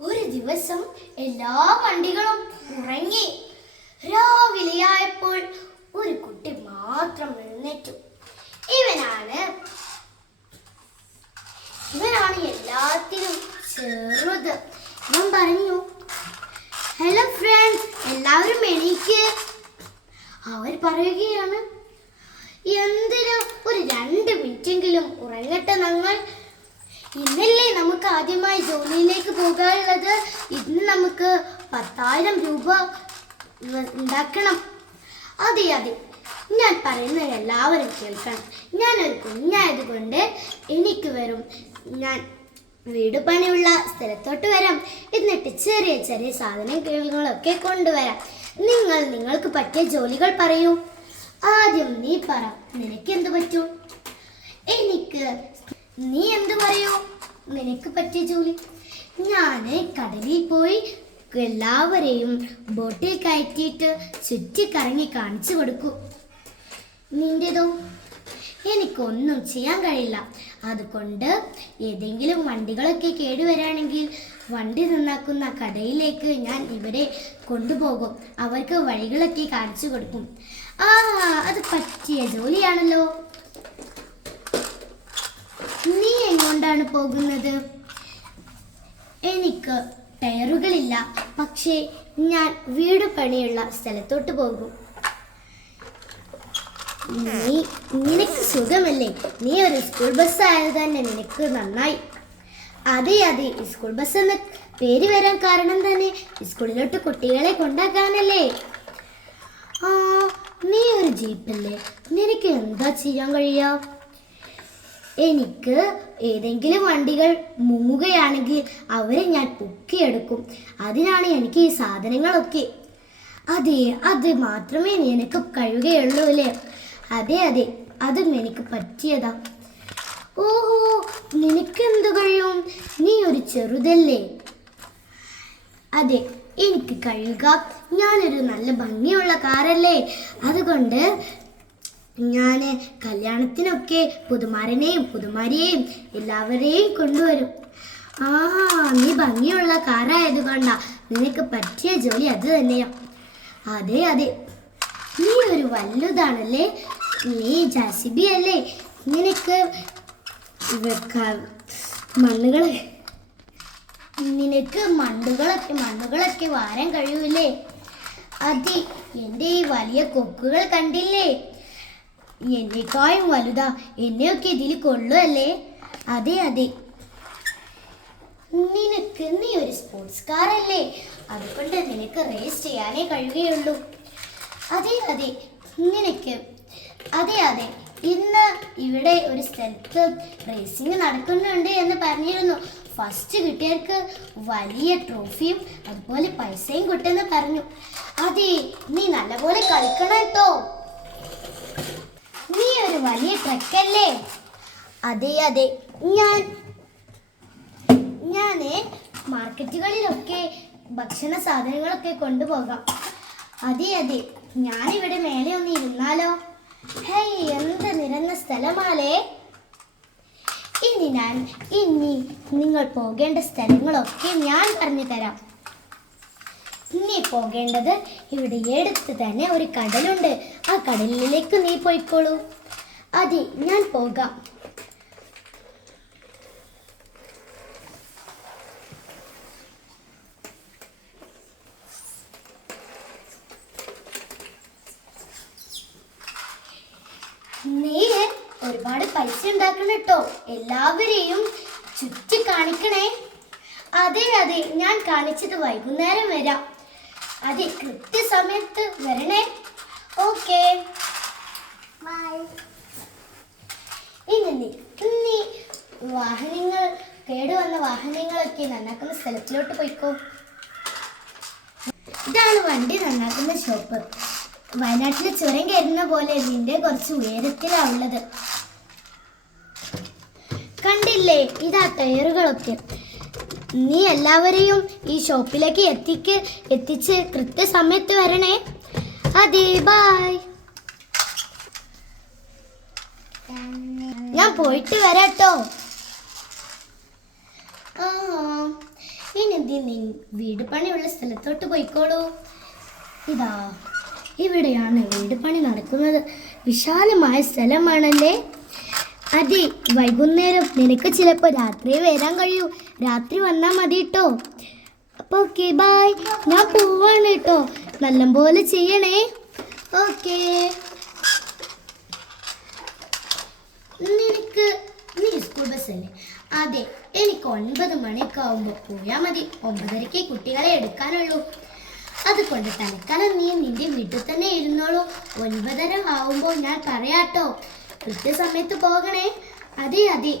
ഒരു ദിവസം എല്ലാ വണ്ടികളും ഉറങ്ങി. രാവിലെയായപ്പോൾ ഒരു കുട്ടി മാത്രം എഴുന്നേറ്റു. ഇവനാണ് ഇവനാണ് എല്ലാത്തിനും ചെറുത്. ഞാൻ പറഞ്ഞു ഹലോ ഫ്രണ്ട്സ് എല്ലാവരും എനിക്ക് അവർ പറയുകയാണ് എന്തിനും ഒരു രണ്ട് മിനിറ്റെങ്കിലും ഉറങ്ങട്ടെ ഞങ്ങൾ? ഇന്നല്ലേ നമുക്ക് ആദ്യമായി ജോലിയിലേക്ക് പോകാനുള്ളത്. ഇന്ന് നമുക്ക് പത്തായിരം രൂപ ഉണ്ടാക്കണം. അതെ അതെ. ഞാൻ പറയുന്ന എല്ലാവരും കേൾക്കണം. ഞാനൊരു കുഞ്ഞായതുകൊണ്ട് എനിക്ക് വരും ഞാൻ വീട് പണിയുള്ള സ്ഥലത്തോട്ട് വരാം. എന്നിട്ട് ചെറിയ ചെറിയ സാധനം സാധനങ്ങളൊക്കെ കൊണ്ടുവരാം. നിങ്ങൾ നിങ്ങൾക്ക് പറ്റിയ ജോലികൾ പറയൂ. ആദ്യം നീ പറ നിനക്ക് എന്ത് പറ്റൂ? എനിക്ക് നീ എന്ത് പറയൂ? നിനക്ക് പറ്റിയ ജോലി? ഞാൻ കടലിൽ പോയി എല്ലാവരെയും ബോട്ടിൽ കയറ്റിയിട്ട് ചുറ്റിക്കറങ്ങി കാണിച്ചു കൊടുക്കൂ. നിന്റേതോ? എനിക്കൊന്നും ചെയ്യാൻ കഴിയില്ല. അതുകൊണ്ട് ഏതെങ്കിലും വണ്ടികളൊക്കെ കേടുവരാണെങ്കിൽ വണ്ടി നന്നാക്കുന്ന കടയിലേക്ക് ഞാൻ ഇവരെ കൊണ്ടുപോകും. അവർക്ക് വഴികളൊക്കെ കാണിച്ചു കൊടുക്കും. ആ അത് പറ്റിയ ജോലിയാണല്ലോ നീ എങ്ങോട്ടാണ് പോകുന്നത്? എനിക്ക് ടയറുകളില്ല. പക്ഷേ ഞാൻ വീട് പണിയുള്ള സ്ഥലത്തോട്ട് പോകും. നീ നിനക്ക് സുഖമല്ലേ? നീ ഒരു സ്കൂൾ ബസ് ആയത് തന്നെ നിനക്ക് നന്നായി. അതെ അതെ സ്കൂൾ ബസ് എന്ന പേര് വരാൻ കാരണം തന്നെ സ്കൂളിലോട്ട് കുട്ടികളെ കൊണ്ടാക്കാനല്ലേ? ആ നീ ഒരു ജീപ്പല്ലേ? നിനക്ക് എന്താ ചെയ്യാൻ കഴിയാ? എനിക്ക് ഏതെങ്കിലും വണ്ടികൾ മുങ്ങുകയാണെങ്കിൽ അവരെ ഞാൻ പൊക്കിയെടുക്കും. അതിനാണ് എനിക്ക് ഈ സാധനങ്ങളൊക്കെ. അതെ അത് മാത്രമേ എനിക്ക് കഴിയുകയുള്ളൂ അല്ലേ? അതെ അതെ അതും എനിക്ക് പറ്റിയതാ. ഓഹോ നിനക്കെന്ത് കഴിയും? നീ ഒരു ചെറുതല്ലേ? അതെ എനിക്ക് കഴിയുക ഞാനൊരു നല്ല ഭംഗിയുള്ള കാറല്ലേ? അതുകൊണ്ട് ഞാൻ കല്യാണത്തിനൊക്കെ പുതുമാരനെയും പുതുമാരിയെയും എല്ലാവരെയും കൊണ്ടുവരും. ആ നീ ഭംഗിയുള്ള കാറായത് കൊണ്ട നിനക്ക് പറ്റിയ ജോലി അത് തന്നെയാ. അതെ അതെ. നീ ഒരു വലുതാണല്ലേ നീ ജാസിബി അല്ലേ? നിനക്ക് മണ്ണുകൾ നിനക്ക് മണ്ണുകളൊക്കെ മണ്ണുകളൊക്കെ വാരാൻ കഴിയൂലേ? അതെ എന്റെ ഈ വലിയ കൊക്കുകൾ കണ്ടില്ലേ? എന്നെക്കാളും വലുതാ. എന്നെയൊക്കെ ഇതിൽ കൊള്ളുമല്ലേ അതെ അതെ. നിനക്ക് നീ ഒരു സ്പോർട്സ് കാർ അല്ലേ? അതുകൊണ്ട് നിനക്ക് റേസ് ചെയ്യാനേ കഴിയുകയുള്ളൂ. അതെ അതെ. നിനക്ക്. അതെ അതെ. ഇന്ന് ഇവിടെ ഒരു സ്ഥലത്ത് റേസിംഗ് നടക്കുന്നുണ്ട് എന്ന് പറഞ്ഞിരുന്നു. ഫസ്റ്റ് കിട്ടിയവർക്ക് വലിയ ട്രോഫിയും അതുപോലെ പൈസയും കിട്ടുമെന്ന് പറഞ്ഞു. അതെ നീ നല്ലപോലെ കളിക്കണം കേട്ടോ. നീ ഒരു വലിയ ട്രക്കല്ലേ അതെ അതെ. ഞാൻ ഞാൻ മാർക്കറ്റുകളിലൊക്കെ ഭക്ഷണ സാധനങ്ങളൊക്കെ കൊണ്ടുപോകാം. അതെ അതെ. ഞാനിവിടെ മേലെ ഒന്ന് ഇരുന്നാലോ? ഹേയ് എന്ത് നിരന്ന സ്ഥലമാലേ. ഇനി ഞാൻ ഇനി നിങ്ങൾ പോകേണ്ട സ്ഥലങ്ങളൊക്കെ ഞാൻ പറഞ്ഞു തരാം നീ പോകേണ്ടത് ഇവിടെ എടുത്ത് തന്നെ ഒരു കടലുണ്ട്. ആ കടലിലേക്ക് നീ പോയിക്കോളൂ. അതെ ഞാൻ പോകാം. നീ ഒരുപാട് പൈസ ഉണ്ടാക്കണം കേട്ടോ. എല്ലാവരെയും ചുറ്റി കാണിക്കണേ. അതെ അതെ ഞാൻ കാണിച്ചത് വൈകുന്നേരം വരാം. അതെ കൃത്യസമയത്ത് വരണേ. ഓക്കെ. ഇനി വാഹനങ്ങൾ കേടുവന്ന വാഹനങ്ങളൊക്കെ നന്നാക്കുന്ന സ്ഥലത്തിലോട്ട് പോയിക്കോ. ഇതാണ് വണ്ടി നന്നാക്കുന്ന ഷോപ്പ്. വയനാട്ടിലെ ചുരം കയറുന്ന പോലെ നിന്റെ കുറച്ച് ഉയരത്തിലാണ് ഉള്ളത്. കണ്ടില്ലേ ഇതാ ടയറുകളൊക്കെ. നീ എല്ലാവരെയും ഈ ഷോപ്പിലേക്ക് എത്തിക്ക് എത്തിച്ച് കൃത്യസമയത്ത് വരണേ. അതെ ബായ് ഞാൻ പോയിട്ട് വരാട്ടോ. ആ ഇനി നീ വീട് പണിയുള്ള സ്ഥലത്തോട്ട് പോയിക്കോളൂ. ഇതാ ഇവിടെയാണ് വീട് പണി നടക്കുന്നത്. വിശാലമായ സ്ഥലമാണല്ലേ? അതെ വൈകുന്നേരം. നിനക്ക് ചിലപ്പോൾ രാത്രി വരാൻ കഴിയൂ. രാത്രി വന്നാൽ മതി കേട്ടോ അപ്പോൾ ഓക്കെ ബായ് ഞാൻ പോവാണ് കേട്ടോ നല്ലപോലെ ചെയ്യണേ. ഓക്കെ. നിനക്ക് നീ സ്കൂൾ ബസ്സല്ലേ അതെ എനിക്ക് ഒൻപത് മണിയൊക്കെ ആവുമ്പോൾ പോയാൽ മതി. ഒമ്പതരയ്ക്ക് കുട്ടികളെ എടുക്കാനുള്ളൂ. അതുകൊണ്ട് തൽക്കാലം നീ നിന്റെ വീട്ടിൽ തന്നെ ഇരുന്നോളൂ. ഒൻപതര ആവുമ്പോൾ ഞാൻ പറയാട്ടോ കൃത്യസമയത്ത് പോകണേ. അതെ അതെ.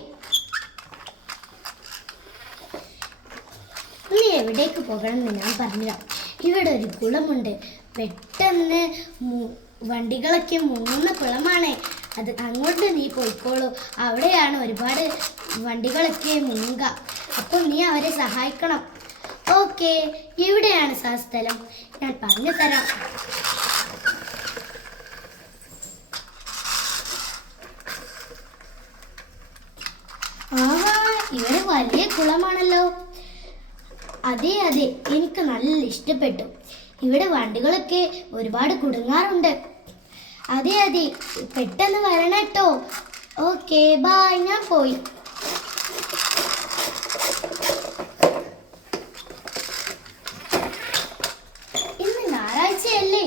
നീ എവിടേക്ക് പോകണം എന്ന് ഞാൻ പറഞ്ഞുതരാം ഇവിടെ ഒരു കുളമുണ്ട്. പെട്ടെന്ന് വണ്ടികളൊക്കെ മൂന്ന് കുളമാണ്. അത് അങ്ങോട്ട് നീ പോയിക്കോളൂ. അവിടെയാണ് ഒരുപാട് വണ്ടികളൊക്കെ മുങ്ങുക. അപ്പോൾ നീ അവരെ സഹായിക്കണം. ഓക്കെ ഇവിടെയാണ് സാ സ്ഥലം. ഞാൻ പറഞ്ഞു തരാം ഇവിടെ വലിയ കുളമാണല്ലോ. അതെ അതെ എനിക്ക് നല്ല ഇഷ്ടപ്പെട്ടു. ഇവിടെ വണ്ടികളൊക്കെ ഒരുപാട് കുടുങ്ങാറുണ്ട്. അതെ അതെ പെട്ടെന്ന് വരണം കേട്ടോ. ഓക്കെ ബായ് ഞാൻ പോയി ഇന്ന് ഞായറാഴ്ചയല്ലേ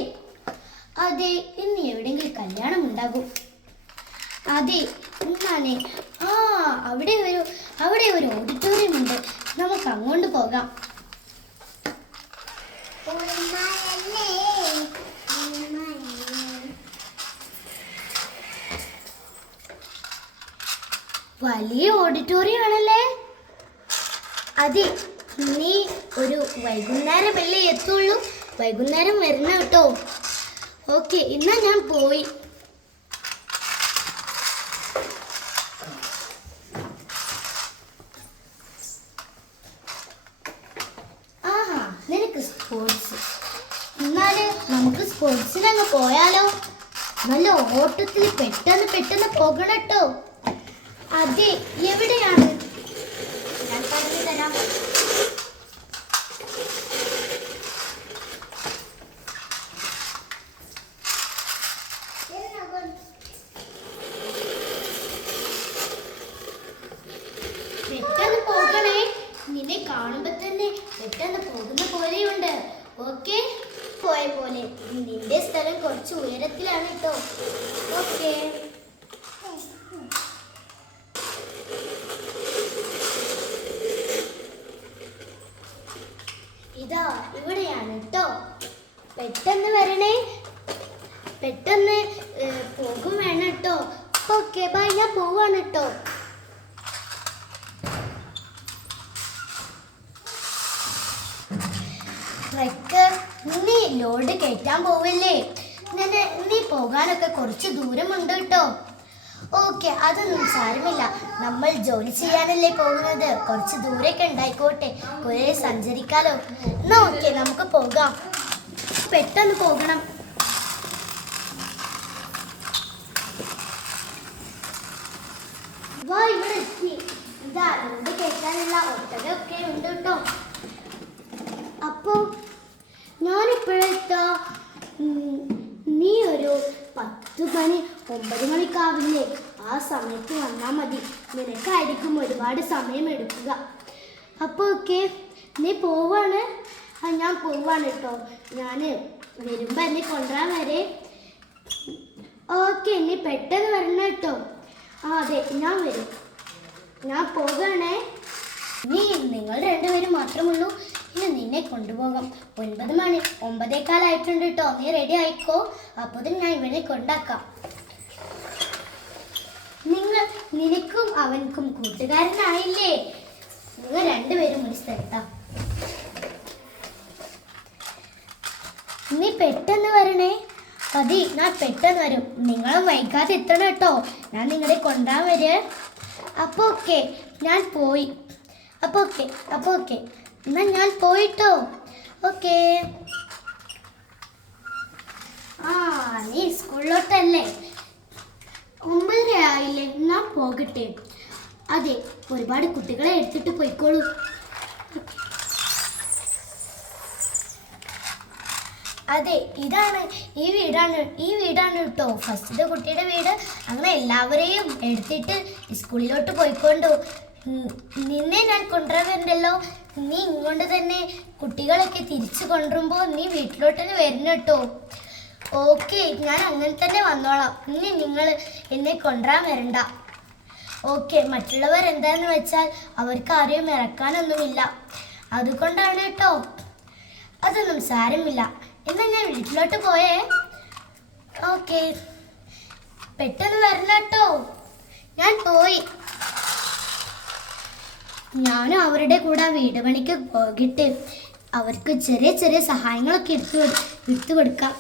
അതെ ഇന്ന് എവിടെയെങ്കിലും കല്യാണം ഉണ്ടാകും അതെ എന്നാണ് ആ അവിടെ ഒരു അവിടെ ഒരു ഓഡിറ്റോറിയം ഉണ്ട് നമുക്ക് അങ്ങോട്ട് പോകാം വലിയ ഓഡിറ്റോറിയം ആണല്ലേ? അതെ നീ ഒരു വൈകുന്നേരം അല്ലേ എത്തുള്ളൂ? വൈകുന്നേരം വരണം കേട്ടോ. ഓക്കെ ഇന്നാ ഞാൻ പോയി. സ്പോർട്സ് നമുക്ക് സ്പോർട്സിനങ്ങ് പോയാലോ? നല്ല ഓട്ടത്തിൽ പെട്ടെന്ന് പെട്ടെന്ന് പോകണം കേട്ടോ. അതെ എവിടെയാണ്? ഞാൻ പറഞ്ഞു തരാം. നിന്നെ തന്നെ പെട്ടെന്ന് പോകുന്ന പോയ പോലെ. നിന്റെ സ്ഥലം കുറച്ച് ഉയരത്തിലാണ് കേട്ടോ ഓക്കെ ഇതാ ഇവിടെയാണ് കേട്ടോ പെട്ടെന്ന് വരണേ. പെട്ടെന്ന് പോകും വേണം കേട്ടോ ഓക്കെ ബൈ ഞാൻ പോവാണ് കേട്ടോ ട്രക്ക് നീ ലോഡ് കയറ്റാൻ പോവില്ലേ? നിന്നെ നീ പോകാനൊക്കെ കുറച്ച് ദൂരമുണ്ട് കേട്ടോ ഓക്കെ അതൊന്നും സാരമില്ല. നമ്മൾ ജോലി ചെയ്യാനല്ലേ പോകുന്നത്. കുറച്ച് ദൂരമൊക്കെ ഉണ്ടായിക്കോട്ടെ. കുറെ സഞ്ചരിക്കാലോ. എന്നാ ഓക്കെ നമുക്ക് പോകാം. പെട്ടെന്ന് പോകണം. വാ ഞാനിപ്പോഴെത്താ നീ ഒരു പത്ത് മണി ഒമ്പത് മണിക്കാവില്ലേ? ആ സമയത്ത് വന്നാൽ മതി. നിനക്കായിരിക്കും ഒരുപാട് സമയം എടുക്കുക. അപ്പോൾ ഓക്കെ. നീ പോവാണ്? ഞാൻ പോവാണ് കേട്ടോ. ഞാൻ വരുമ്പോൾ എന്നെ കൊണ്ടുവരാൻ വരെ. ഓക്കെ നീ പെട്ടെന്ന് വരണം കേട്ടോ. ആ അതെ ഞാൻ വരും. ഞാൻ പോകണേ നീ നിങ്ങൾ രണ്ടുപേരും മാത്രമുള്ളൂ. ഇനി നിന്നെ കൊണ്ടുപോകാം. ഒൻപത് മണി ഒമ്പതേക്കാലായിട്ടുണ്ട് കേട്ടോ. നീ റെഡി ആയിക്കോ? അപ്പോൾ ഞാൻ ഇവനെ കൊണ്ടാക്കാം. നിങ്ങൾ നിനക്കും അവൻക്കും കൂട്ടുകാരനായില്ലേ? നിങ്ങൾ രണ്ടുപേരും ഒരു സ്ഥലത്താ. നീ പെട്ടെന്ന് വരണേ. പതി ഞാൻ പെട്ടെന്ന് വരും. നിങ്ങളും വൈകാതെ എത്തണം കേട്ടോ. ഞാൻ നിങ്ങളെ കൊണ്ടാൻ വരെ അപ്പോൾ ഓക്കെ ഞാൻ പോയി. അപ്പോൾ ഓക്കെ അപ്പോൾ ഓക്കെ. എന്നാൽ ഞാൻ പോയിട്ടോ. ഓക്കെ. ആ നീ സ്കൂളിലോട്ടല്ലേ? ഒമ്പതര ആയില്ലേ? ഞാൻ പോകട്ടെ. അതെ ഒരുപാട് കുട്ടികളെ എടുത്തിട്ട് പോയിക്കോളൂ. അതെ ഇതാണ്. ഈ വീടാണ് ഈ വീടാണ് കേട്ടോ ഫസ്റ്റത്തെ കുട്ടിയുടെ വീട്. അങ്ങനെ എല്ലാവരെയും എടുത്തിട്ട് സ്കൂളിലോട്ട് പോയിക്കൊണ്ടു. നിന്നെ ഞാൻ കൊണ്ടുവരണ്ടല്ലോ. നീ ഇങ്ങോട്ട് തന്നെ കുട്ടികളൊക്കെ തിരിച്ചു കൊണ്ടുവരുമ്പോൾ നീ വീട്ടിലോട്ട് തന്നെ വരണം കേട്ടോ ഓക്കെ ഞാൻ അങ്ങനെ തന്നെ വന്നോളാം. ഇനി നിങ്ങൾ എന്നെ കൊണ്ടുവരാൻ വരണ്ട. ഓക്കെ മറ്റുള്ളവർ എന്താന്ന് വെച്ചാൽ അവർക്ക് ആരെയും ഇറക്കാനൊന്നുമില്ല. അതുകൊണ്ടാണ് കേട്ടോ അതൊന്നും സാരമില്ല. എന്നാ ഞാൻ വീട്ടിലോട്ട് പോയേ. ഓക്കെ. പെട്ടെന്ന് വരണം കേട്ടോ. ഞാൻ പോയി. ഞാനും അവരുടെ കൂടെ വീട് പണിക്ക് പോകിട്ട് അവർക്ക് ചെറിയ ചെറിയ സഹായങ്ങളൊക്കെ എടുത്തു എടുത്തു കൊടുക്കാം.